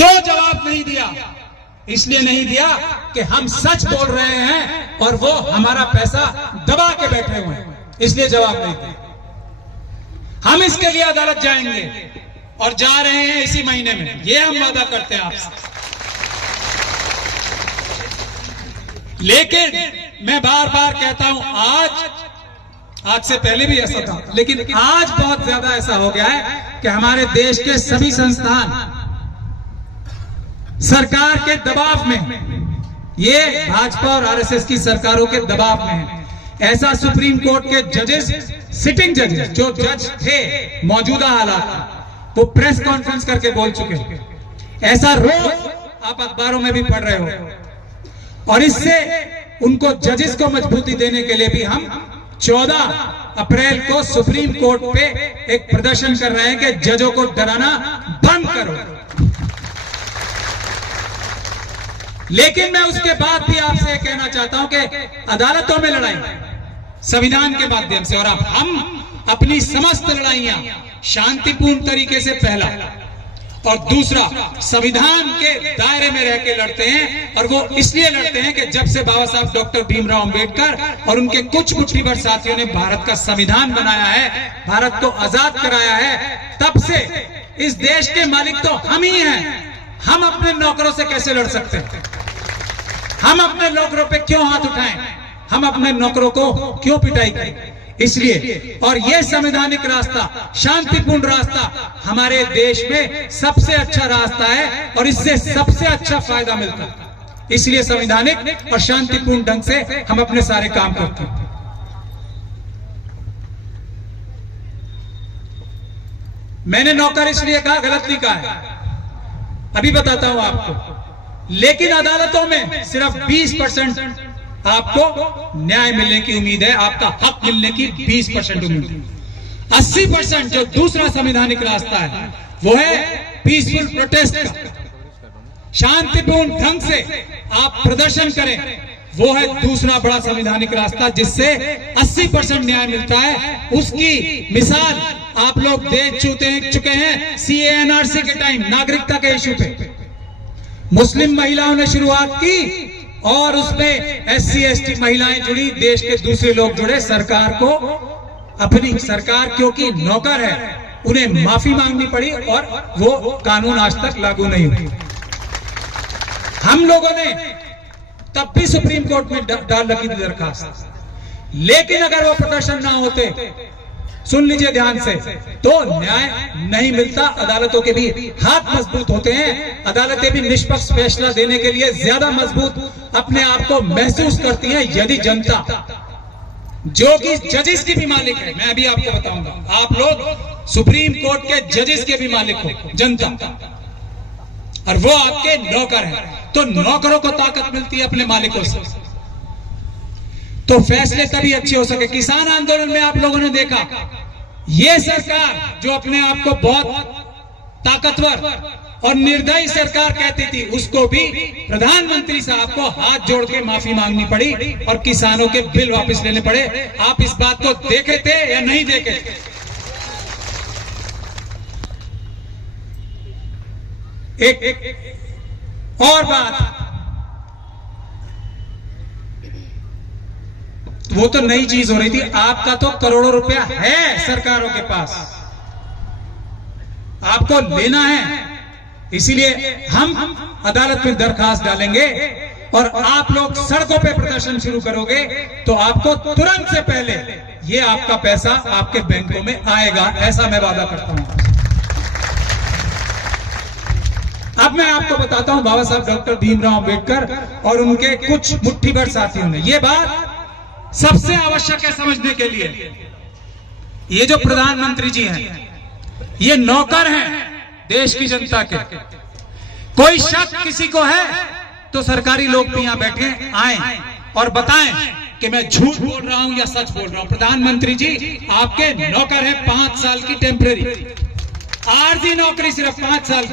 क्यों जवाब नहीं दिया? इसलिए नहीं दिया कि हम सच बोल रहे हैं और वो हमारा पैसा दबा के बैठे हुए हैं, इसलिए जवाब नहीं दिया। हम इसके लिए अदालत जाएंगे और जा रहे हैं इसी महीने में, ये हम वादा करते हैं आपसे। लेकिन मैं बार बार कहता हूं, आज से पहले भी ऐसा था, लेकिन आज बहुत ज्यादा ऐसा हो गया है कि हमारे देश के सभी संस्थान सरकार के दबाव में, ये भाजपा और आरएसएस की सरकारों के दबाव में है। ऐसा सुप्रीम कोर्ट के जजेस, सिटिंग जजेस, जो जज थे मौजूदा हालात, वो प्रेस कॉन्फ्रेंस करके बोल चुके हैं। ऐसा रोज आप अखबारों में भी पढ़ रहे हो। और इससे उनको, जजेस को मजबूती देने के लिए भी हम 14 अप्रैल को सुप्रीम कोर्ट पे एक प्रदर्शन कर रहे हैं कि जजों को डराना बंद करो। लेकिन मैं उसके बाद भी आपसे कहना चाहता हूं कि अदालतों में लड़ाई संविधान के माध्यम से, और हम अपनी समस्त लड़ाइयां शांतिपूर्ण तरीके से, पहला, और दूसरा संविधान के दायरे में रह के लड़ते हैं। और वो इसलिए लड़ते हैं कि जब से बाबा साहब डॉक्टर भीमराव अंबेडकर और उनके कुछ मुट्ठी भर साथियों ने भारत का संविधान बनाया है, भारत को आजाद कराया है, तब से इस देश के मालिक तो हम ही हैं। हम अपने नौकरों से कैसे लड़ सकते हैं? हम अपने नौकरों पे क्यों हाथ उठाएं? हम अपने नौकरों को क्यों पिटाई करें? इसलिए, और ये संवैधानिक रास्ता, शांतिपूर्ण रास्ता हमारे देश में सबसे अच्छा रास्ता है और इससे सबसे अच्छा फायदा मिलता है। इसलिए संवैधानिक और शांतिपूर्ण ढंग से हम अपने सारे काम करते हैं। मैंने नौकर इसलिए कहा, गलत नहीं कहा है, अभी बताता हूं आपको। लेकिन अदालतों में सिर्फ 20% आपको न्याय मिलने की उम्मीद है, आपका हक मिलने की 20% उम्मीद है। 80% जो दूसरा संवैधानिक रास्ता है वो है पीसफुल प्रोटेस्ट का, शांतिपूर्ण ढंग से आप प्रदर्शन करें, वो है दूसरा बड़ा संवैधानिक रास्ता जिससे 80% न्याय मिलता है। उसकी मिसाल आप लोग देख चुके हैं सीए एनआरसी के टाइम, नागरिकता के इश्यू पे मुस्लिम महिलाओं ने शुरुआत की और उसमें एससी एसटी महिलाएं जुड़ी, देश के दूसरे लोग जुड़े। सरकार को, अपनी सरकार क्योंकि नौकर है, उन्हें माफी मांगनी पड़ी और वो कानून आज तक लागू नहीं हुई। हम लोगों ने तब भी सुप्रीम कोर्ट में डाल रखी थी दरखास्त, लेकिन अगर वो प्रदर्शन ना होते, सुन लीजिए ध्यान से, तो न्याय नहीं मिलता। अदालतों के भी हाथ मजबूत होते हैं, अदालतें भी निष्पक्ष फैसला देने के लिए ज्यादा मजबूत अपने आप को महसूस करती हैं यदि जनता, जो कि जजेस की भी मालिक है, मैं अभी आपको बताऊंगा, आप लोग सुप्रीम कोर्ट के जजेस के भी मालिक हो, जनता, और वो आपके नौकर हैं, तो नौकरों को ताकत मिलती है अपने मालिकों से, तो फैसले तभी अच्छे हो सके। किसान आंदोलन में आप लोगों ने देखा, ये सरकार जो अपने आप को बहुत ताकतवर और निर्दयी सरकार कहती थी, उसको भी प्रधानमंत्री साहब को हाथ जोड़ के माफी मांगनी पड़ी और किसानों के बिल वापस लेने पड़े। आप इस बात को देखे थे या नहीं देखे? एक और बात, वो तो नई चीज हो रही थी, आपका तो करोड़ों रुपया है सरकारों के पास, आपको लेना है, इसीलिए हम अदालत में दरखास्त डालेंगे और आप लोग सड़कों पे प्रदर्शन शुरू करोगे तो आपको तुरंत से पहले ये आपका पैसा आपके बैंकों में आएगा, ऐसा मैं वादा करता हूं। अब मैं आपको बताता हूं, बाबा साहब डॉक्टर भीमराव अंबेडकर और उनके कुछ मुट्ठी भर साथियों ने, ये बात सबसे आवश्यक है समझने के लिए। ये जो प्रधानमंत्री जी हैं, ये नौकर हैं देश की जनता के। कोई शक किसी को है तो सरकारी लोग भी यहां बैठे आए और बताएं कि मैं झूठ बोल रहा हूं या सच बोल रहा हूं। प्रधानमंत्री जी आपके नौकर है, 5 साल की टेम्परेरी, आरजी नौकरी, सिर्फ 5 साल।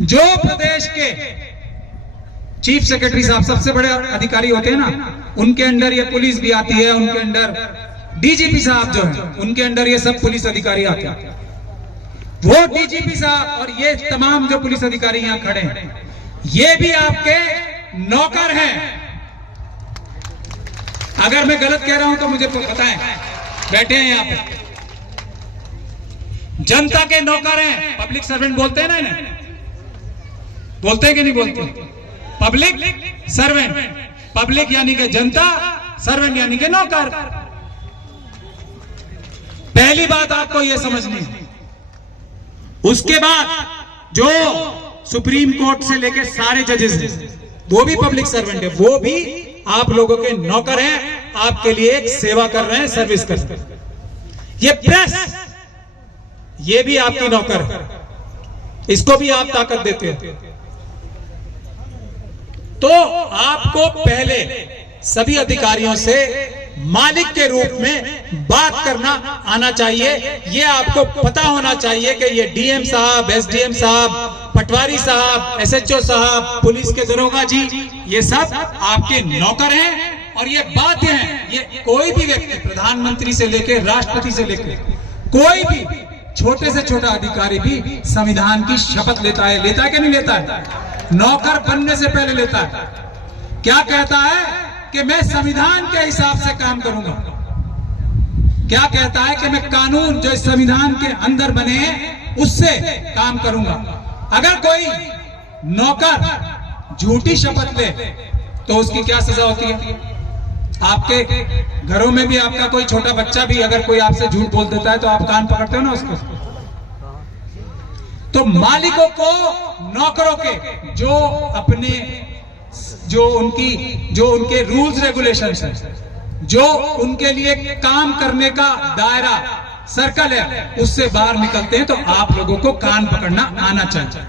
जो प्रदेश के चीफ सेक्रेटरी साहब, सबसे बड़े अधिकारी होते हैं ना, उनके अंडर ये पुलिस भी आती है, उनके अंडर डीजीपी साहब जो है, उनके अंडर ये सब पुलिस अधिकारी आते हैं। वो डीजीपी साहब और ये तमाम जो पुलिस अधिकारी यहां खड़े हैं, ये भी आपके नौकर हैं। अगर मैं गलत कह रहा हूं तो मुझे बताएं, बैठे हैं यहां पे, जनता के नौकर हैं। पब्लिक सर्वेंट बोलते हैं ना इन्हें, बोलते हैं कि नहीं बोलते? पब्लिक सर्वेंट, पब्लिक यानी कि जनता, सर्वेंट यानी कि नौकर। पहली बात आपको यह समझनी है। उसके बाद जो सुप्रीम कोर्ट से लेकर सारे जजेस हैं, वो भी पब्लिक सर्वेंट है, वो भी आप लोगों के नौकर हैं, आपके लिए एक सेवा कर रहे हैं, सर्विस कर रहे हैं। ये प्रेस, ये भी आपकी नौकर है, इसको भी आप ताकत देते हैं। तो आपको पहले सभी अधिकारियों से मालिक के रूप में बात करना आना चाहिए। ये आपको पता होना चाहिए कि ये डीएम साहब, एसडीएम साहब, पटवारी साहब, एसएचओ साहब, पुलिस के दरोगा जी, ये सब आपके नौकर हैं। और ये बातें हैं, ये कोई भी व्यक्ति, प्रधानमंत्री से लेकर राष्ट्रपति से लेकर कोई भी छोटे से छोटा अधिकारी भी संविधान की शपथ लेता है कि नहीं लेता है? नौकर बनने से पहले लेता है। क्या कहता है कि मैं संविधान के हिसाब से काम करूंगा। क्या कहता है कि मैं कानून जो इस संविधान के अंदर बने हैं उससे काम करूंगा। अगर कोई नौकर झूठी शपथ ले तो उसकी क्या सजा होती है? आपके घरों में भी आपका कोई छोटा बच्चा भी अगर कोई आपसे झूठ बोल देता है तो आप कान पकड़ते हो ना उसको। तो मालिकों को, नौकरों के जो उनके रूल्स रेगुलेशंस हैं, जो उनके लिए काम करने का दायरा, सर्कल है, उससे बाहर निकलते हैं तो आप लोगों को कान पकड़ना आना चाहिए।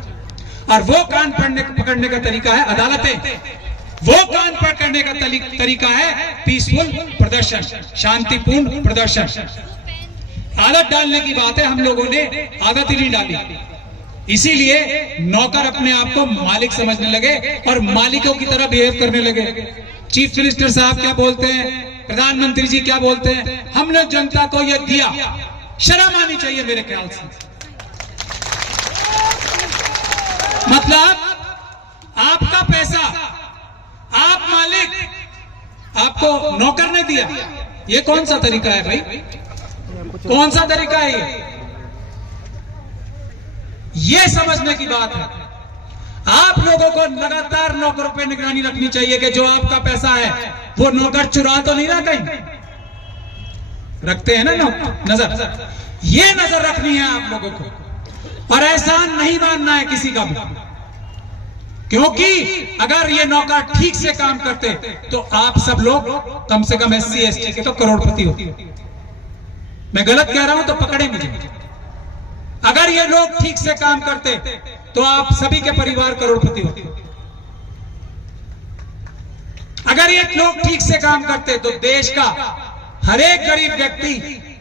और वो कान पकड़ने का तरीका है अदालतें, वो कान पकड़ने का तरीका है पीसफुल प्रदर्शन, शांतिपूर्ण प्रदर्शन। आदत डालने की बात है, हम लोगों ने आदत ही नहीं डाली, इसीलिए नौकर अपने आप को मालिक समझने लगे और मालिकों की तरह बिहेव करने लगे। चीफ मिनिस्टर साहब क्या बोलते हैं, प्रधानमंत्री जी क्या बोलते हैं, हमने जनता को यह दिया, शर्म आनी चाहिए मेरे ख्याल से। मतलब आपका पैसा, आप मालिक, आपको नौकर ने दिया। ये कौन सा तरीका है भाई? कौन सा तरीका है ये समझने की बात है। आप लोगों को लगातार नौकरों पे निगरानी रखनी चाहिए कि जो आपका पैसा है वो नौकर चुरा तो नहीं रहा कहीं। रखते हैं ना नजर, ये नजर रखनी है आप लोगों को और एहसान नहीं मानना है किसी का भी, क्योंकि अगर ये नौकर ठीक से काम करते तो आप सब लोग कम से कम SC ST के तो करोड़पति होते। मैं गलत कह रहा हूं तो पकड़े मुझे। अगर ये लोग ठीक से काम करते तो आप सभी के परिवार करोड़पति होते। अगर ये लोग ठीक से काम करते तो देश का हर एक गरीब व्यक्ति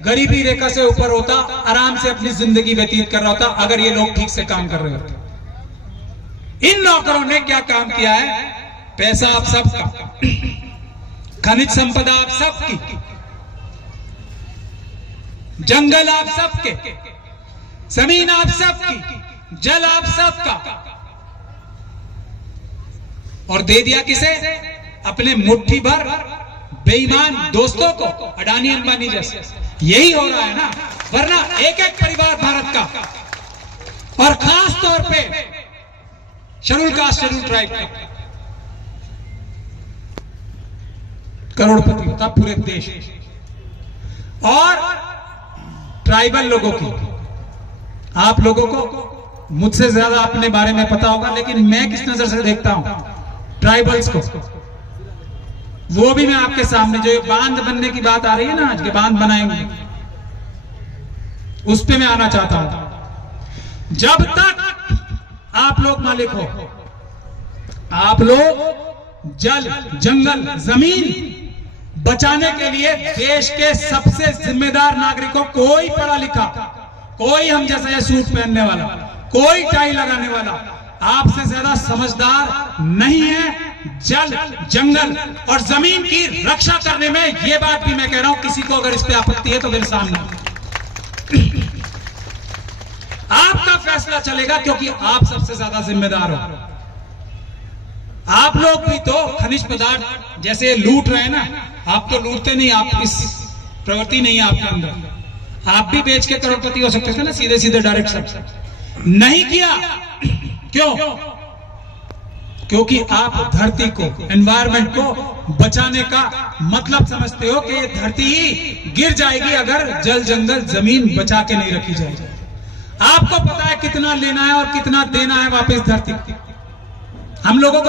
गरीबी रेखा से ऊपर होता, आराम से अपनी जिंदगी व्यतीत कर रहा होता, अगर ये लोग ठीक से काम कर रहे होते। इन नौकरों ने क्या काम किया है? पैसा आप सबका, खनिज संपदा आप सबकी, जंगल आप सबके, जमीन आप सबकी, जल आप सबका, और दे दिया किसे? अपने मुट्ठी भर बेईमान दोस्तों को, अडानी अंबानी जैसे। यही हो रहा है ना, वरना एक एक परिवार भारत का और खास तौर पे शेड्यूल कास्ट, शेड्यूल ट्राइब का करोड़पति होता पूरे देश। और ट्राइबल लोगों की, आप लोगों को मुझसे ज्यादा अपने बारे में पता होगा, लेकिन मैं किस नजर से देखता हूं ट्राइबल्स को, वो भी मैं आपके सामने, जो बांध बनने की बात आ रही है ना, आज के बांध बनाएंगे, उस पे मैं आना चाहता हूं। जब तक आप लोग मालिक हो, आप लोग जल, जंगल, जमीन बचाने के लिए देश के सबसे जिम्मेदार नागरिकों, कोई पढ़ा लिखा, कोई हम जैसा ये सूट पहनने वाला, कोई टाई लगाने वाला आपसे ज्यादा समझदार नहीं है। जल, जंगल और जमीन की रक्षा करने में, ये बात भी मैं कह रहा हूं, किसी को अगर इस पे आपत्ति है तो मेरे सामने। आपका फैसला चलेगा, क्योंकि आप सबसे ज्यादा जिम्मेदार हो। आप लोग भी तो खनिज पदार्थ जैसे लूट रहे हैं ना, आप तो लूटते नहीं, आप इस प्रवृत्ति नहीं है आपके अंदर। आप भी बेच के करोड़पति हो सकते थे ना, सीधे सीधे डायरेक्ट सब नहीं किया। क्यों? क्योंकि आप धरती को, एनवायरमेंट को बचाने का मतलब समझते हो कि ये धरती ही गिर जाएगी अगर जल जंगल जमीन बचा के नहीं रखी जाएगी। आपको पता है कितना लेना है और कितना देना है वापस धरती। हम लोगों को